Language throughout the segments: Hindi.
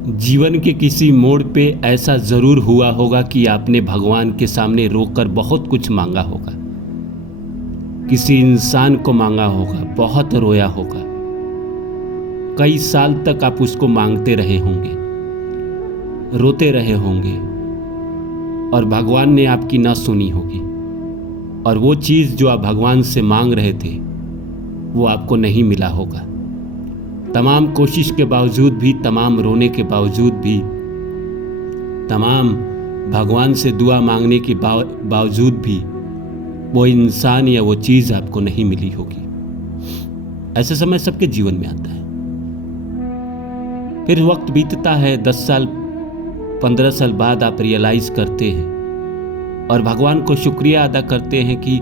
जीवन के किसी मोड़ पे ऐसा ज़रूर हुआ होगा कि आपने भगवान के सामने रोकर बहुत कुछ मांगा होगा, किसी इंसान को मांगा होगा, बहुत रोया होगा। कई साल तक आप उसको मांगते रहे होंगे, रोते रहे होंगे और भगवान ने आपकी ना सुनी होगी। और वो चीज़ जो आप भगवान से मांग रहे थे वो आपको नहीं मिला होगा। तमाम कोशिश के बावजूद भी, तमाम रोने के बावजूद भी, तमाम भगवान से दुआ मांगने के बावजूद भी वो इंसान या वो चीज़ आपको नहीं मिली होगी। ऐसे समय सबके जीवन में आता है। फिर वक्त बीतता है, 10 साल 15 साल बाद आप रियलाइज़ करते हैं और भगवान को शुक्रिया अदा करते हैं कि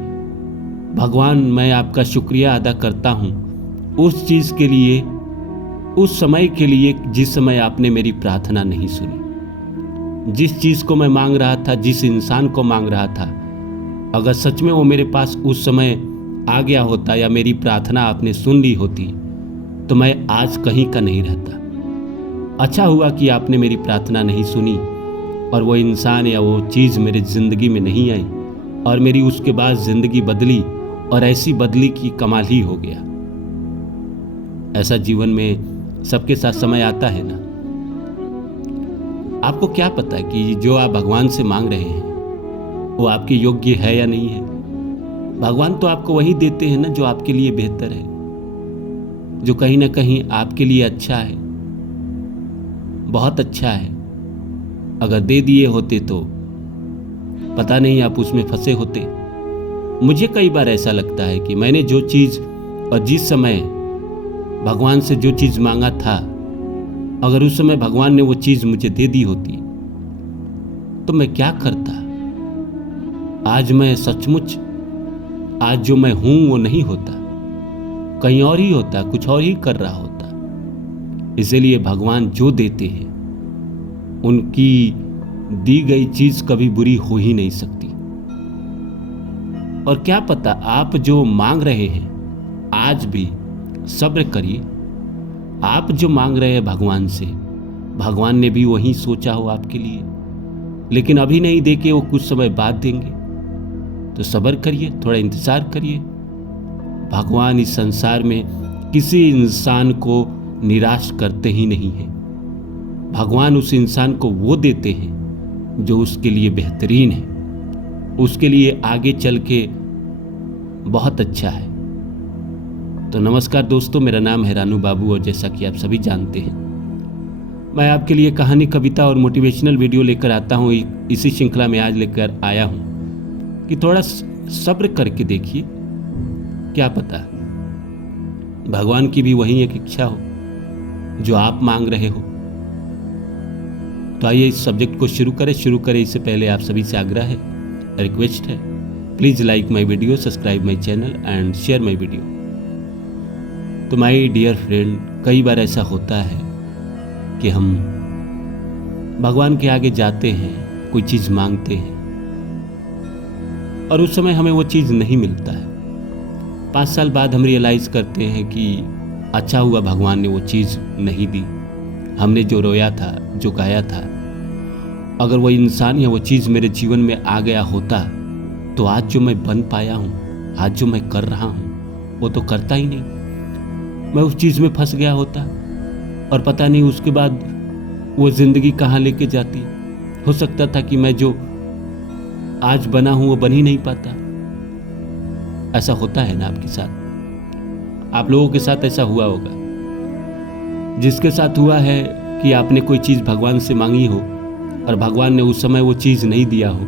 भगवान, मैं आपका शुक्रिया अदा करता हूँ उस चीज़ के लिए, उस समय के लिए जिस समय आपने मेरी प्रार्थना नहीं सुनी। जिस चीज़ को मैं मांग रहा था, जिस इंसान को मांग रहा था, अगर सच में वो मेरे पास उस समय आ गया होता या मेरी प्रार्थना आपने सुन ली होती तो मैं आज कहीं का नहीं रहता। अच्छा हुआ कि आपने मेरी प्रार्थना नहीं सुनी और वो इंसान या वो चीज़ मेरी ज़िंदगी में नहीं आई और मेरी उसके बाद ज़िंदगी बदली, और ऐसी बदली कि कमाल ही हो गया। ऐसा जीवन में सबके साथ समय आता है ना। आपको क्या पता कि जो आप भगवान से मांग रहे हैं वो आपके योग्य है या नहीं है। भगवान तो आपको वही देते हैं ना जो आपके लिए बेहतर है, जो कहीं ना कहीं आपके लिए अच्छा है, बहुत अच्छा है। अगर दे दिए होते तो पता नहीं आप उसमें फंसे होते। मुझे कई बार ऐसा लगता है कि मैंने जो चीज़ और जिस समय भगवान से जो चीज़ मांगा था, अगर उस समय भगवान ने वो चीज़ मुझे दे दी होती तो मैं क्या करता। आज मैं सचमुच, आज जो मैं हूं वो नहीं होता, कहीं और ही होता, कुछ और ही कर रहा होता। इसीलिए भगवान जो देते हैं उनकी दी गई चीज कभी बुरी हो ही नहीं सकती। और क्या पता आप जो मांग रहे हैं आज भी सब्र करिए। आप जो मांग रहे हैं भगवान से, भगवान ने भी वही सोचा हो आपके लिए, लेकिन अभी नहीं दे के वो कुछ समय बाद देंगे। तो सब्र करिए, थोड़ा इंतजार करिए। भगवान इस संसार में किसी इंसान को निराश करते ही नहीं हैं। भगवान उस इंसान को वो देते हैं जो उसके लिए बेहतरीन है, उसके लिए आगे चल के बहुत अच्छा है। तो नमस्कार दोस्तों, मेरा नाम है रानू बाबू और जैसा कि आप सभी जानते हैं, मैं आपके लिए कहानी, कविता और मोटिवेशनल वीडियो लेकर आता हूँ। इसी श्रृंखला में आज लेकर आया हूँ कि थोड़ा सब्र करके देखिए, क्या पता भगवान की भी वही एक इच्छा हो जो आप मांग रहे हो। तो आइए इस सब्जेक्ट को शुरू करें। इससे पहले आप सभी से आग्रह है, रिक्वेस्ट है, please like my video, subscribe my channel and share my video. तो माई डियर फ्रेंड, कई बार ऐसा होता है कि हम भगवान के आगे जाते हैं, कोई चीज़ मांगते हैं और उस समय हमें वो चीज़ नहीं मिलता है। 5 साल बाद हम रियलाइज़ करते हैं कि अच्छा हुआ भगवान ने वो चीज़ नहीं दी। हमने जो रोया था, जो गाया था, अगर वो इंसान या वो चीज़ मेरे जीवन में आ गया होता तो आज जो मैं बन पाया हूँ, आज जो मैं कर रहा हूँ, वो तो करता ही नहीं। मैं उस चीज़ में फंस गया होता और पता नहीं उसके बाद वो ज़िंदगी कहाँ लेके जाती। हो सकता था कि मैं जो आज बना हूँ वो बन ही नहीं पाता। ऐसा होता है ना आपके साथ, आप लोगों के साथ ऐसा हुआ होगा। जिसके साथ हुआ है कि आपने कोई चीज़ भगवान से मांगी हो और भगवान ने उस समय वो चीज़ नहीं दिया हो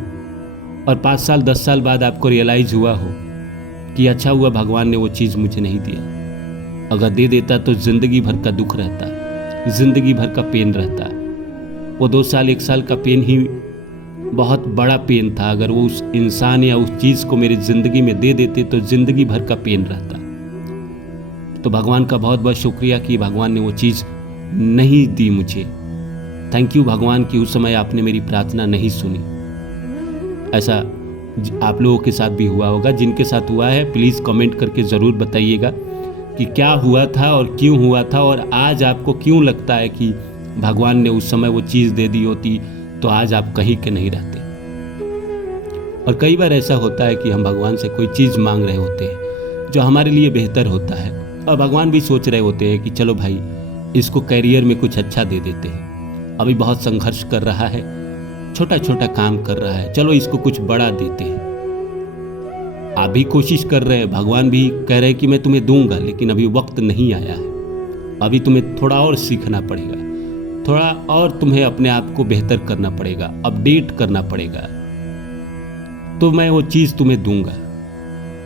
और 5 साल 10 साल बाद आपको रियलाइज़ हुआ हो कि अच्छा हुआ भगवान ने वो चीज़ मुझे नहीं दिया। अगर दे देता तो ज़िंदगी भर का दुख रहता, ज़िंदगी भर का पेन रहता। वो 2 साल 1 साल का पेन ही बहुत बड़ा पेन था। अगर वो उस इंसान या उस चीज़ को मेरी ज़िंदगी में दे देते तो ज़िंदगी भर का पेन रहता। तो भगवान का बहुत बहुत शुक्रिया कि भगवान ने वो चीज़ नहीं दी मुझे। थैंक यू भगवान कि उस समय आपने मेरी प्रार्थना नहीं सुनी। ऐसा आप लोगों के साथ भी हुआ होगा। जिनके साथ हुआ है प्लीज़ कमेंट करके ज़रूर बताइएगा कि क्या हुआ था और क्यों हुआ था, और आज आपको क्यों लगता है कि भगवान ने उस समय वो चीज़ दे दी होती तो आज आप कहीं के नहीं रहते। और कई बार ऐसा होता है कि हम भगवान से कोई चीज़ मांग रहे होते हैं जो हमारे लिए बेहतर होता है, और भगवान भी सोच रहे होते हैं कि चलो भाई इसको करियर में कुछ अच्छा दे देते हैं, अभी बहुत संघर्ष कर रहा है, छोटा छोटा काम कर रहा है, चलो इसको कुछ बड़ा देते हैं। आप भी कोशिश कर रहे हैं, भगवान भी कह रहे हैं कि मैं तुम्हें दूंगा, लेकिन अभी वक्त नहीं आया है, अभी तुम्हें थोड़ा और सीखना पड़ेगा, थोड़ा और तुम्हें अपने आप को बेहतर करना पड़ेगा, अपडेट करना पड़ेगा, तो मैं वो चीज़ तुम्हें दूंगा।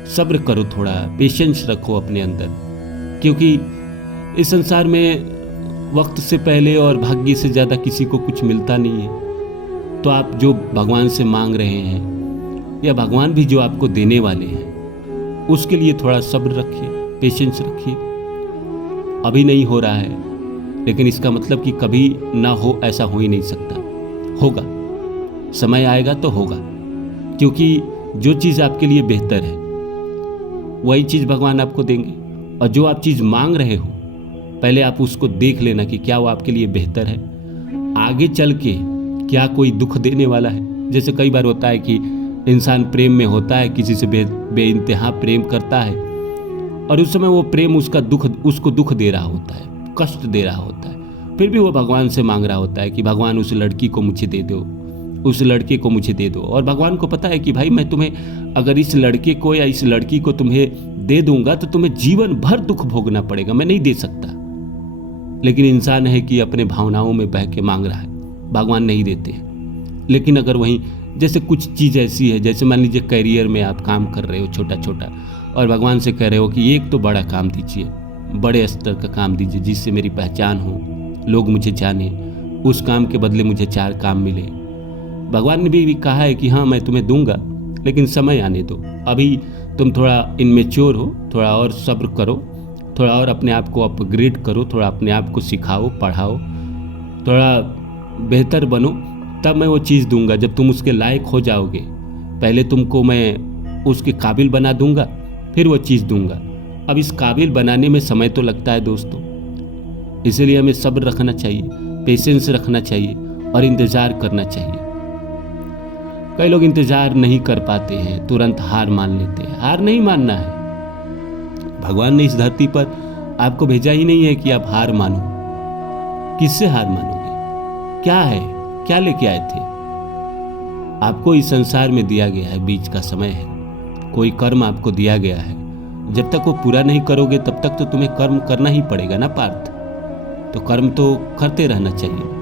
सब्र करो, थोड़ा पेशेंस रखो अपने अंदर, क्योंकि इस संसार में वक्त से पहले और भाग्य से ज़्यादा किसी को कुछ मिलता नहीं है। तो आप जो भगवान से मांग रहे हैं या भगवान भी जो आपको देने वाले हैं, उसके लिए थोड़ा सब्र रखिए, पेशेंस रखिए। अभी नहीं हो रहा है, लेकिन इसका मतलब कि कभी ना हो ऐसा हो ही नहीं सकता, होगा, समय आएगा तो होगा, क्योंकि जो चीज़ आपके लिए बेहतर है वही चीज़ भगवान आपको देंगे। और जो आप चीज़ मांग रहे हो पहले आप उसको देख लेना कि क्या वो आपके लिए बेहतर है, आगे चल के क्या कोई दुख देने वाला है। जैसे कई बार होता है कि इंसान प्रेम में होता है, किसी से बेइंतहा प्रेम करता है, और उस समय वो प्रेम उसको दुख दे रहा होता है, कष्ट दे रहा होता है, फिर भी वो भगवान से मांग रहा होता है कि भगवान उस लड़की को मुझे दे दो, उस लड़के को मुझे दे दो। और भगवान को पता है कि भाई मैं तुम्हें अगर इस लड़के को या इस लड़की को तुम्हें दे दूंगा तो तुम्हें जीवन भर दुख भोगना पड़ेगा, मैं नहीं दे सकता। लेकिन इंसान है कि अपने भावनाओं में बह के मांग रहा है, भगवान नहीं देते। लेकिन अगर वहीं जैसे कुछ चीज़ ऐसी है, जैसे मान लीजिए करियर में आप काम कर रहे हो छोटा छोटा, और भगवान से कह रहे हो कि एक तो बड़ा काम दीजिए, बड़े स्तर का काम दीजिए जिससे मेरी पहचान हो, लोग मुझे जाने, उस काम के बदले मुझे 4 काम मिले। भगवान ने भी कहा है कि हाँ मैं तुम्हें दूंगा, लेकिन समय आने दो, अभी तुम थोड़ा इनमेच्योर हो, थोड़ा और सब्र करो, थोड़ा और अपने आप को अपग्रेड करो, थोड़ा अपने आप को सिखाओ, पढ़ाओ, थोड़ा बेहतर बनो, तब मैं वो चीज़ दूंगा। जब तुम उसके लायक हो जाओगे, पहले तुमको मैं उसके काबिल बना दूंगा, फिर वो चीज़ दूंगा। अब इस काबिल बनाने में समय तो लगता है दोस्तों, इसलिए हमें सब्र रखना चाहिए, पेशेंस रखना चाहिए और इंतज़ार करना चाहिए। कई लोग इंतज़ार नहीं कर पाते हैं, तुरंत हार मान लेते हैं। हार नहीं मानना है, भगवान ने इस धरती पर आपको भेजा ही नहीं है कि आप हार मानो। किससे हार मानोगे? क्या है, क्या लेके आए थे? आपको इस संसार में दिया गया है, बीच का समय है, कोई कर्म आपको दिया गया है, जब तक वो पूरा नहीं करोगे तब तक तो तुम्हें कर्म करना ही पड़ेगा ना पार्थ। तो कर्म तो करते रहना चाहिए,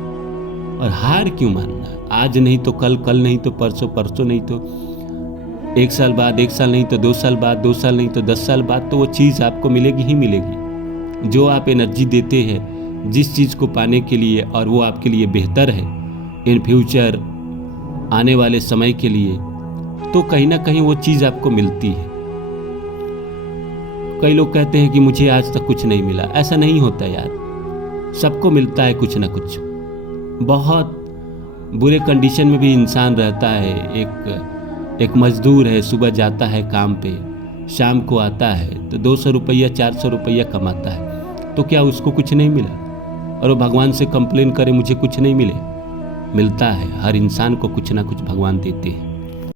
और हार क्यों मानना? आज नहीं तो कल, कल नहीं तो परसों, परसों नहीं तो 1 साल बाद, 1 साल नहीं तो 2 साल बाद, 2 साल नहीं तो 10 साल बाद तो वो चीज़ आपको मिलेगी ही मिलेगी। जो आप एनर्जी देते हैं जिस चीज़ को पाने के लिए, और वो आपके लिए बेहतर है इन फ्यूचर आने वाले समय के लिए, तो कहीं ना कहीं वो चीज़ आपको मिलती है। कई लोग कहते हैं कि मुझे आज तक कुछ नहीं मिला। ऐसा नहीं होता यार, सबको मिलता है कुछ ना कुछ। बहुत बुरे कंडीशन में भी इंसान रहता है, एक मजदूर है, सुबह जाता है काम पे, शाम को आता है तो 200 रुपया 400 रुपया कमाता है, तो क्या उसको कुछ नहीं मिला? और वो भगवान से कंप्लेन करे मुझे कुछ नहीं मिले? मिलता है, हर इंसान को कुछ ना कुछ भगवान देते हैं।